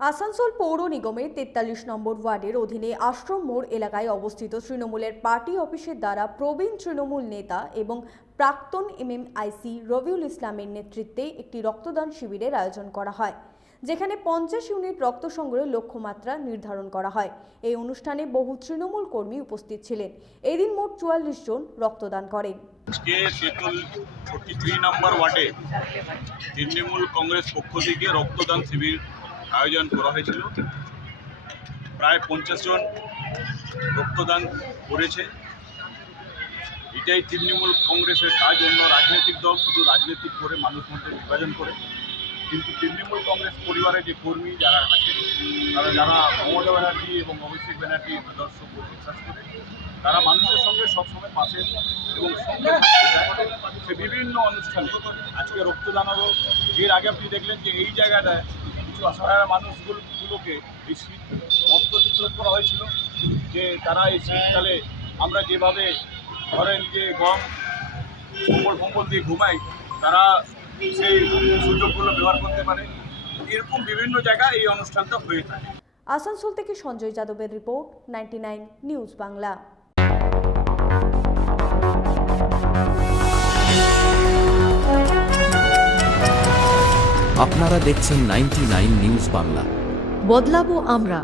আসানসোল পৌর নিগমের ৪৩ নম্বর ওয়ার্ডের অধীনে আশ্রম মোড় এলাকায় অবস্থিত তৃণমূলের পার্টি অফিসের দ্বারা প্রবীণ তৃণমূল নেতা এবং প্রাক্তন এমএমআইসি রবিউল ইসলামের নেতৃত্বে একটি রক্তদান শিবিরের আয়োজন করা হয়, যেখানে 50 ইউনিট রক্ত সংগ্রহের লক্ষ্যমাত্রা নির্ধারণ করা হয়। এই অনুষ্ঠানে বহু তৃণমূল কর্মী উপস্থিত ছিলেন। এদিন মোট 44 জন রক্তদান করেন। আজকে 43 নম্বর ওয়ার্ডে তৃণমূল কংগ্রেস পক্ষ থেকে রক্তদান শিবির আয়োজন করা হয়েছিল। প্রায় 50 জন রক্তদান করেছে। এটাই তৃণমূল কংগ্রেসের কাজ। অন্য রাজনৈতিক দল শুধু রাজনৈতিক করে মানুষ মধ্যে বিভাজন করে, কিন্তু তৃণমূল কংগ্রেস পরিবারের যে কর্মী যারা আছে, যারা মমতা ব্যানার্জি এবং অভিষেক ব্যানার্জির আদর্শ বিশ্বাস করে, তারা মানুষের সঙ্গে সবসময় পাশে এবং সঙ্গে থাকতে চায়। সে বিভিন্ন অনুষ্ঠানে আজকে রক্তদানেরও এর আগে আপনি দেখলেন যে এই জায়গাটায় কিছু অসহায় মানুষগুলোকে এই শীত বস্ত্র বিতরণ করা হয়েছিল, যে তারা এই শীতকালে আমরা যেভাবে ধরেন যে গরম কম্বল দিয়ে ঘুমাই, তারা সেই সুযোগগুলো ব্যবহার করতে পারে। এরকম বিভিন্ন জায়গায় এই অনুষ্ঠানটা হয়ে থাকে। আসানসোল থেকে সঞ্জয় যাদবের রিপোর্ট, 99 নিউজ বাংলা। আপনারা দেখছেন 99 নিউজ বাংলা। বদলাবো আমরা।